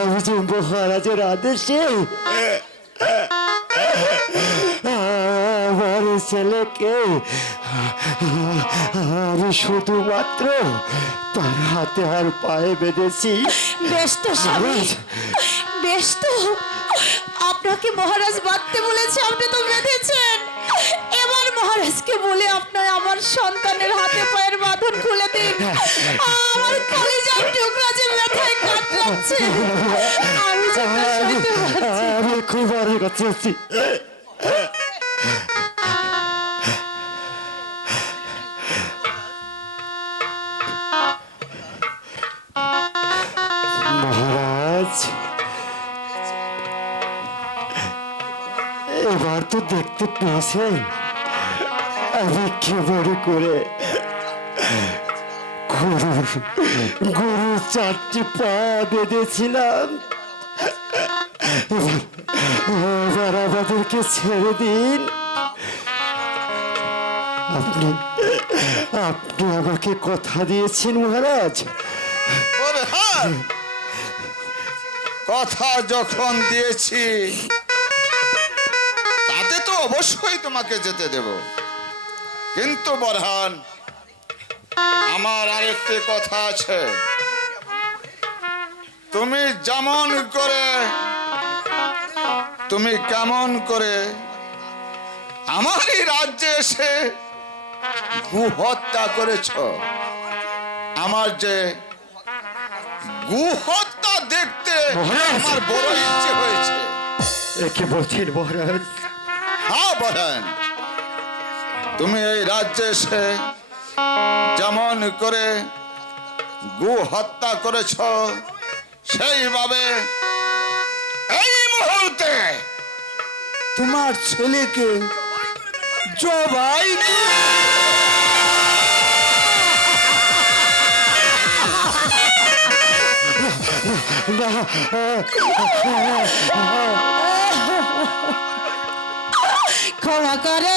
আমি তো মহারাজের আদেশে আমার ছেলেকে আমি শুধুমাত্র তার হাতে আর পায়ে বেঁধেছি। বেশ তো স্বামী, বেশ তো, আপনাকে মহারাজ বাঁধতে বলেছে, আপনি তো বেঁধেছেন। এবার মহারাজকে বলে আপনার আমার সন্তানের হাতে পায়ের বাঁধন খুলে দিন। আমার কলিজার টুকরা যে ব্যথায় কাতরাচ্ছে, আমি যে তা সইতে পারছি না। আমি খুব অনেক কাছে মহারাজ, এবার তো দেখতে পেয়েছেন আমি কেমন করে গরু চারটি পা বেঁধেছিলাম। এবার আমাদেরকে ছেড়ে দিন। আপনি আপনি আমাকে কথা দিয়েছেন মহারাজ। কথা যখন দিয়েছি তাতে তো অবশ্যই তোমাকে যেতে দেব, কিন্তু বরহান আমার আরেকটি কথা আছে। তুমি কেমন করে আমারই রাজ্যে এসে গু হত্যা করেছ, আমার যে গু হত্যা দেখতে আমার বড় ইচ্ছে হয়েছে। কি বলছেন মহারাজ? হ্যাঁ বলেন, তুমি এই রাজ্যে এসে যেমন করে গু হত্যা করেছ, সেইভাবে এই মুহূর্তে তোমার ছেলেকে জবাই ক্ষমা করে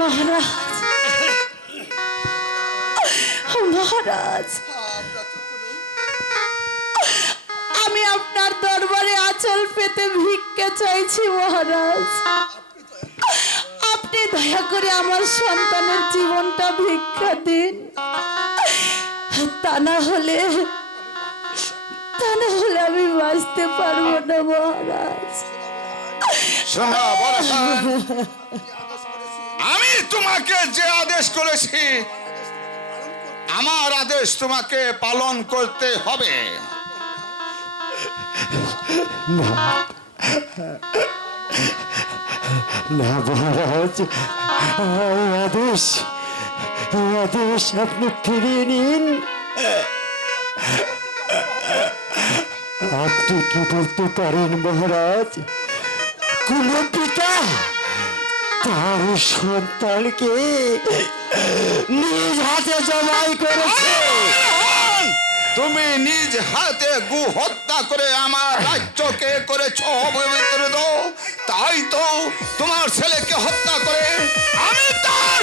মহারাজ, মহারাজ, আমি আপনার দরবারে আঁচল পেতে ভিক্ষা চাইছি মহারাজ। আপনি দয়া করে আমার সন্তানের জীবনটা ভিক্ষা দিন, তা না হলে আমি বাঁচতে পারবো না মহারাজ। শোনো বরহান, আমি তোমাকে যে আদেশ করেছি আমার আদেশ তোমাকে পালন করতে হবে। না মহারাজ, আদেশ আদেশ আপনি ফিরিয়ে নিন। আপনি কি বলতে পারেন মহারাজ, কোন পিতা তার সন্তানকে নিজ হাতে জবাই করেছে? তুমি নিজ হাতে গু হত্যা করে আমার রাজ্যকে করেছ অপবিত্র। তাই তো তোমার ছেলেকে হত্যা করে আমি তার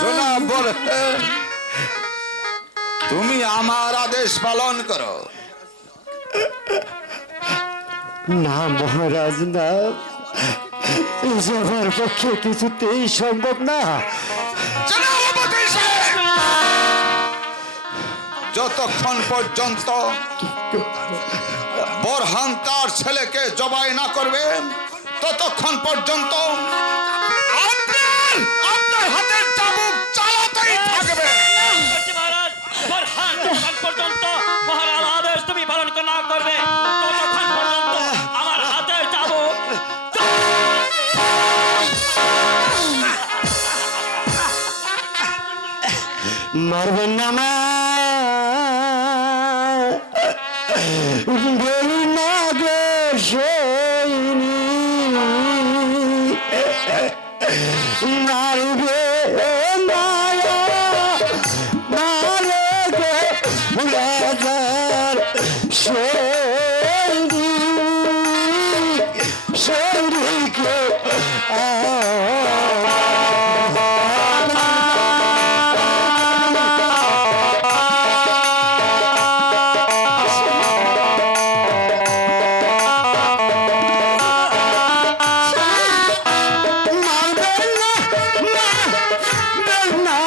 শোনা বরহান, তুমি আমার আদেশ পালন করো। না মহারাজ, না, আমার পক্ষে কিছুতেই সম্ভব না। যতক্ষণ পর্যন্ত বরহান তার ছেলেকে জবাই না করবে ততক্ষণ পর্যন্ত আপনার হাতের চাবুক চালাতেই থাকবে। বরহান যতক্ষণ পর্যন্ত মহারাজ আদেশ তুমি পালন না করবে ততক্ষণ পর্যন্ত আমার হাতের চাবুক মারবেন না মা, বলুন না গো সৈনী, মারবে মায়া মারে গো রাজার সৈনী, সৈনিকে না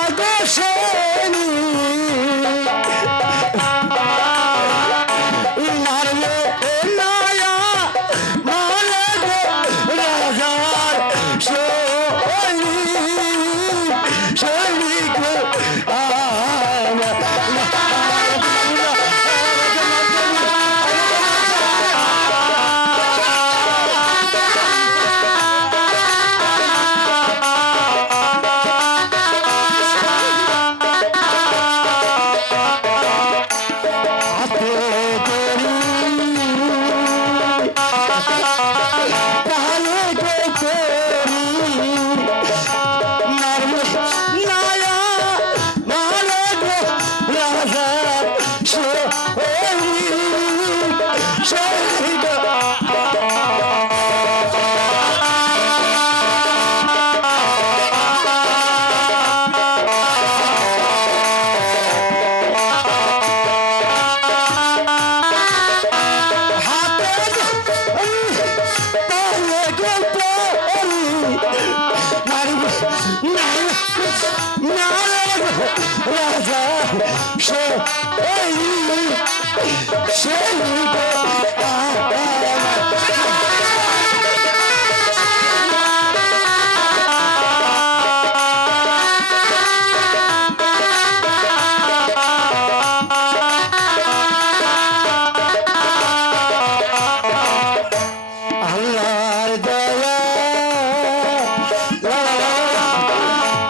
আল্লাহর দয়া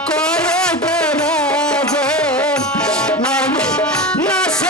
করে বেড়াবেন নাচে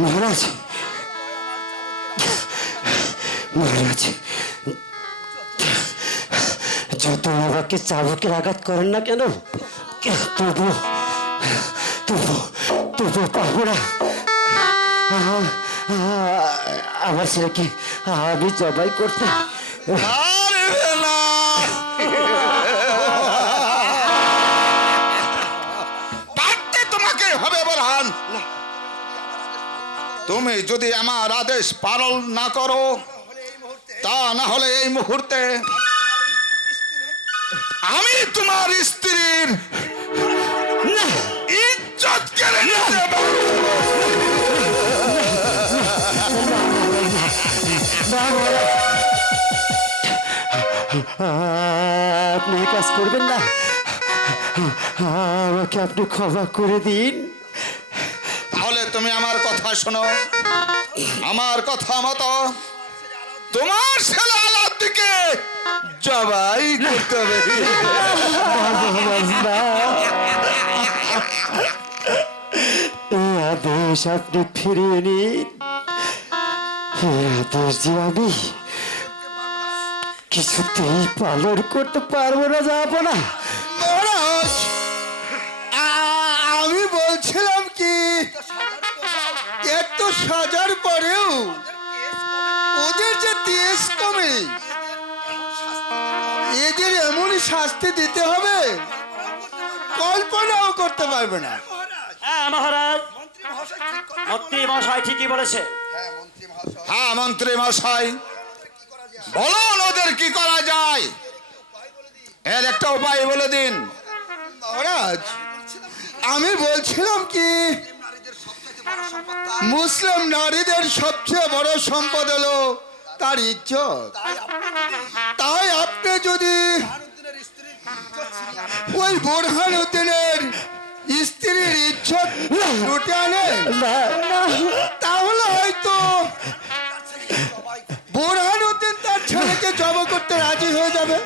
মহারাজ মহারাজ যত আমাকে চাবুকের আঘাত করেন না কেন তবু তবু তবু পাবো না আমার ছেলেকে আমি জবাই করতে তোমাকে হবে বলহান তুমি যদি আমার আদেশ পালন না করো তা না হলে এই মুহূর্তে আমি তোমার স্ত্রীর ইজ্জত কেড়ে নিতে পারবো। আপনি এই কাজ করবেন না আমাকে আপনি ক্ষমা করে দিন তাহলে তুমি আমার কথা শোনো আমার কথা মতো তোমার ছেলে আলাদিকে জবাই করতে হবে এই আদেশ আপনি ফিরিয়ে নিন এই আদেশ যে আমি কিছুতেই পালন করতে পারবো না যাবো না মহারাজ আমি বলছিলাম কি এত সাজার পরেও ওদের যে তেজ কমে এর এদের এমনই শাস্তি দিতে হবে কল্পনাও করতে পারবে না। হ্যাঁ মহারাজ, মন্ত্রী মশাই ঠিকই বলেছে। হ্যাঁ মন্ত্রী মশাই, বলুন ওদের কি করা যায়, এর একটা উপায় বলে দিন। মহারাজ, আমি বলছিলাম কি, মুসলিম নারীদের সবচেয়ে বড় সম্পদ হলো তার ইজ্জত। তাই আপনি যদি ওই বোরহান উদ্দিনের স্ত্রীর ইজ্জত লুটে আনেন, না না তাহলে হয়তো বোরহান উদ্দিন তার ছেলেকে জব করতে রাজি হয়ে যাবে।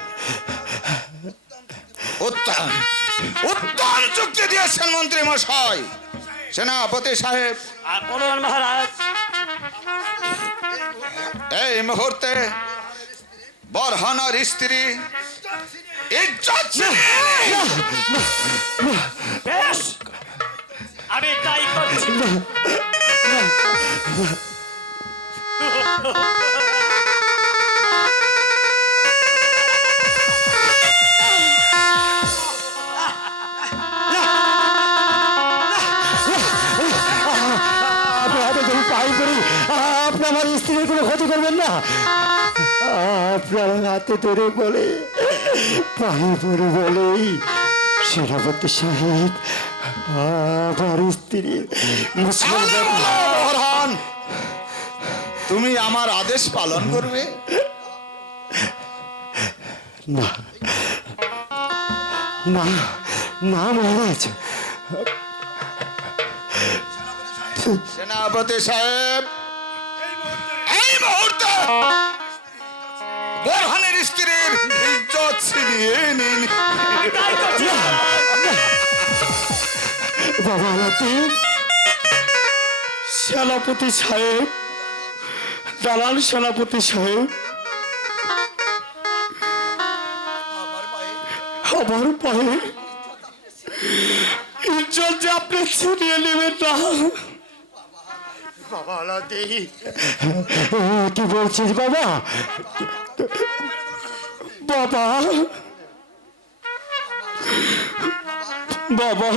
উত্তম উত্তম যুক্তি দিয়েছেন মন্ত্রী মশাই। সেনাপতি সাহেব, আর বলুন মহারাজ। এই মুহূর্তে বরহানার স্ত্রী ইজ্জত ছিনিয়ে নিন। বেশ, আমি তাই করছি। আপনার যদি পাই করি, আপনি আমার স্ত্রীর কোনো ক্ষতি করবেন না। আপনার হাতে ধরে বলে, পায়ে পড়ে বলেই, সেনাপতি সাহেব আমার স্ত্রী তাহলে বলো, বরহান, তুমি আমার আদেশ পালন করবে? না না না মহারাজ, সেনাপতি সাহেব, এই মুহূর্তে বরহানের স্ত্রীর ইজ্জত ছিনিয়ে নিন। তাই করছি মহারাজ। বাবা আলাদিন, সেনাপতি সাহেব, দালাল সেনাপতি সাহেব, আমার পায়ে ইজ্জত যে আপনি ছিনিয়ে নেবেন না। বাবা আলাদিন, কি বলছিস বাবা? বাবা বাবা,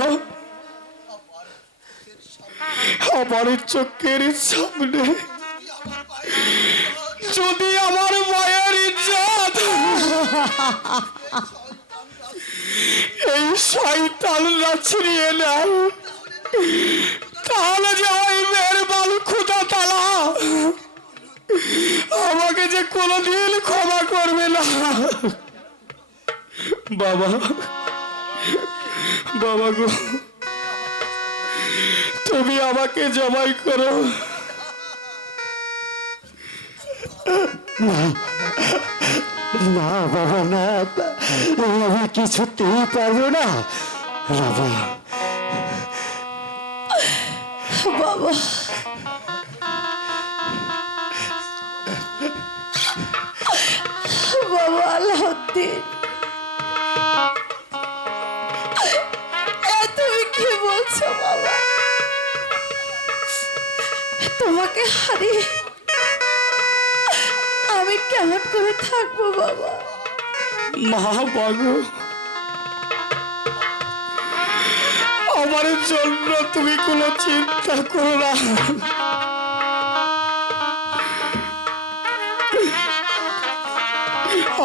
আমার চোখের সামনে যদি আমার মায়ের ইজ্জত এই শয়তানরা ছিনিয়ে নেয়, তাহলে যে ওই মেয়ের বাল খুদা তালা আমাকে যে কোনোদিন ক্ষমা করবে না। বাবা বাবা গো, তুমি আমাকে জবাই করো। না বাবা না, আমি কিছুতেই পারবো না বাবা। বাবা, বাবা আলাউদ্দিন, তুমি কি বলছো বাবা? তোমাকে হারিয়ে আমি কেমন করে থাকবো বাবা? মা বাগো, আমার জন্য তুমি কোনো চিন্তা করো না।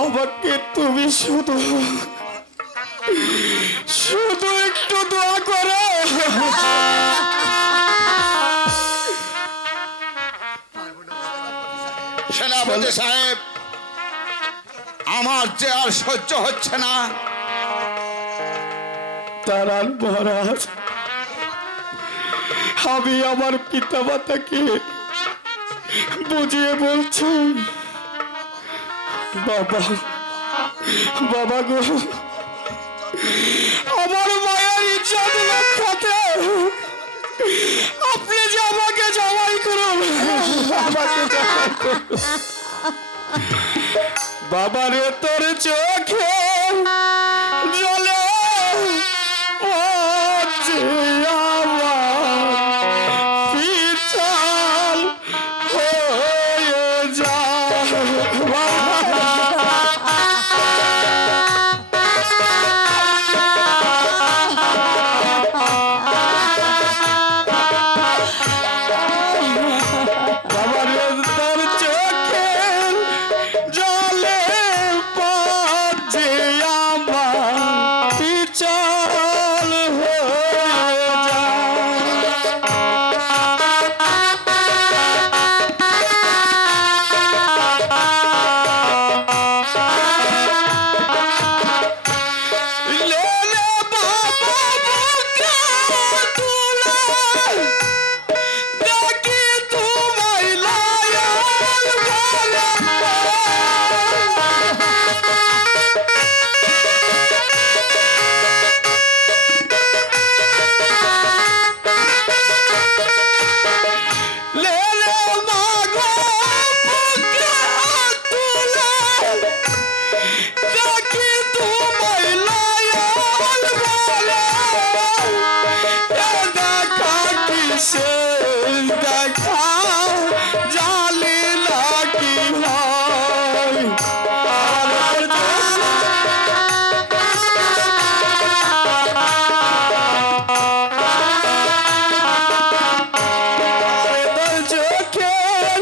আমাকে তুমি শুধু শুধু একটু দোয়া করো। সেনাপতি সাহেব, আমার যে আর সহ্য হচ্ছে না। দাঁড়ান মহারাজ, আমি আমার পিতা মাতাকে বুঝিয়ে বলছি। বাবা বাবা গো, আমার মায়ের ইজ্জত রক্ষাতে আপনি যে আমাকে জবাই করুন, আমাকে জবাই করুন। বাবারে তোর চোখে জলে ও যে আমার পিছল হয়ে যায়। শেষ দেখা জানি না কি হয় আর তোর চোখের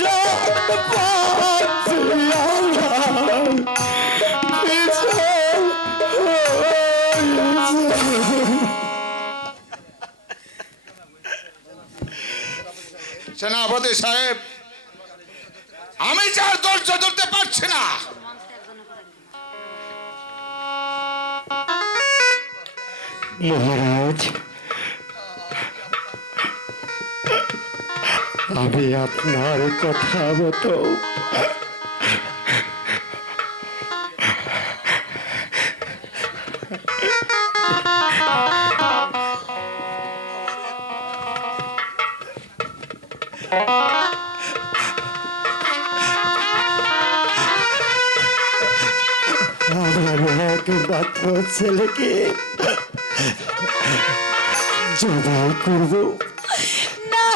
জল পাচ্ছি আমার পিছন সেনাপতি সাহেব, আমি যার ধৈর্য ধরতে পারছি না। মহারাজ, আমি আপনার কথা মতো আমার একমাত্র ছেলেকে জবাই করব। না,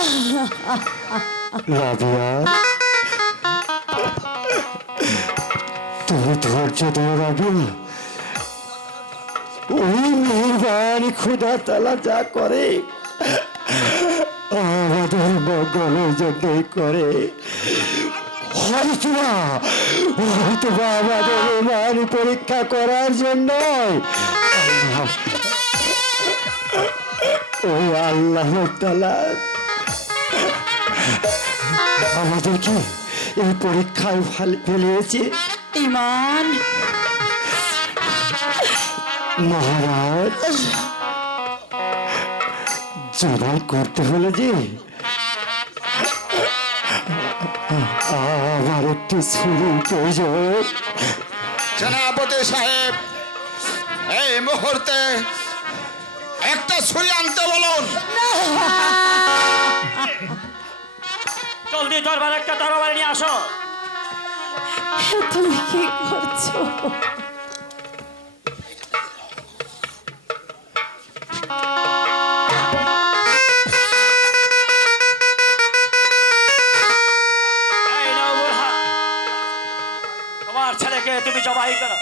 রাবিয়া, তুমি ধৈর্য ধরো রাবিয়া। ওই মেহরবান খোদা তাআলা যা করে আমাদের মঙ্গলের জন্যই করে। হয়তো আমাদের ইমান পরীক্ষা করার জন্য ওই আল্লাহ তাআলা আমাদেরকে এই পরীক্ষায় ফেলিয়েছে। ইমান মহারাজ, জবাই করতে হলে যে আমার একটি ছুরি প্রয়োজন। সেনাপতি সাহেব, এই মুহূর্তে একটা ছুরি আনতে বলুন। জলদি দরবার একটা তরবারি নিয়ে আসো। তুমি কি করছো? এই নাও বুরহান, তোমার ছেলেকে তুমি জবাই করো।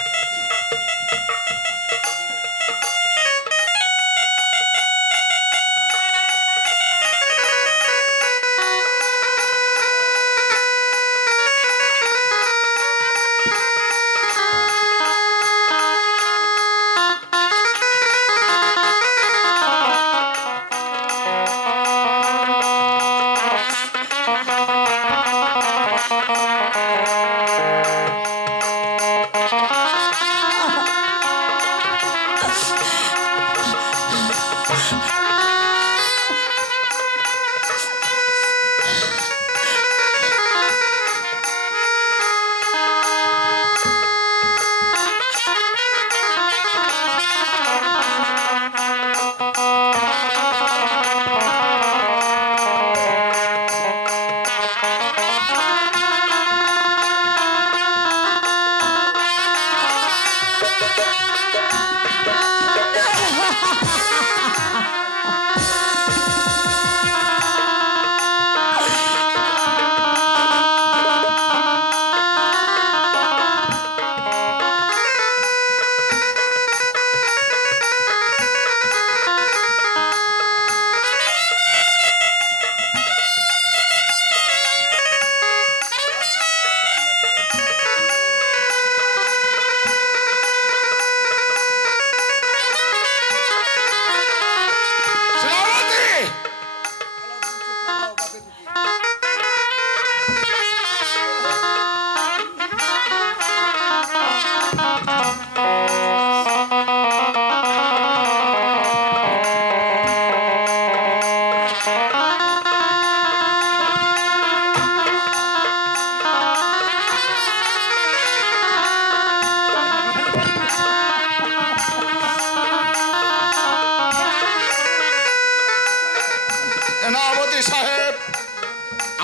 সেনাপতি সাহেব,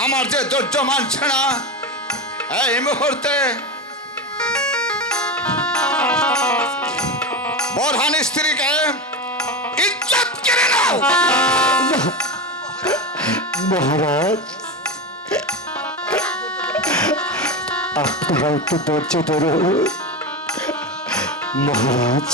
আমার যে ধৈর্য মানছে না, এই মুহূর্তে বোরহান স্ত্রীকে ইজ্জত কেড়ে নাও। মহারাজ, আপনারা একটু ধৈর্য ধরুন। মহারাজ,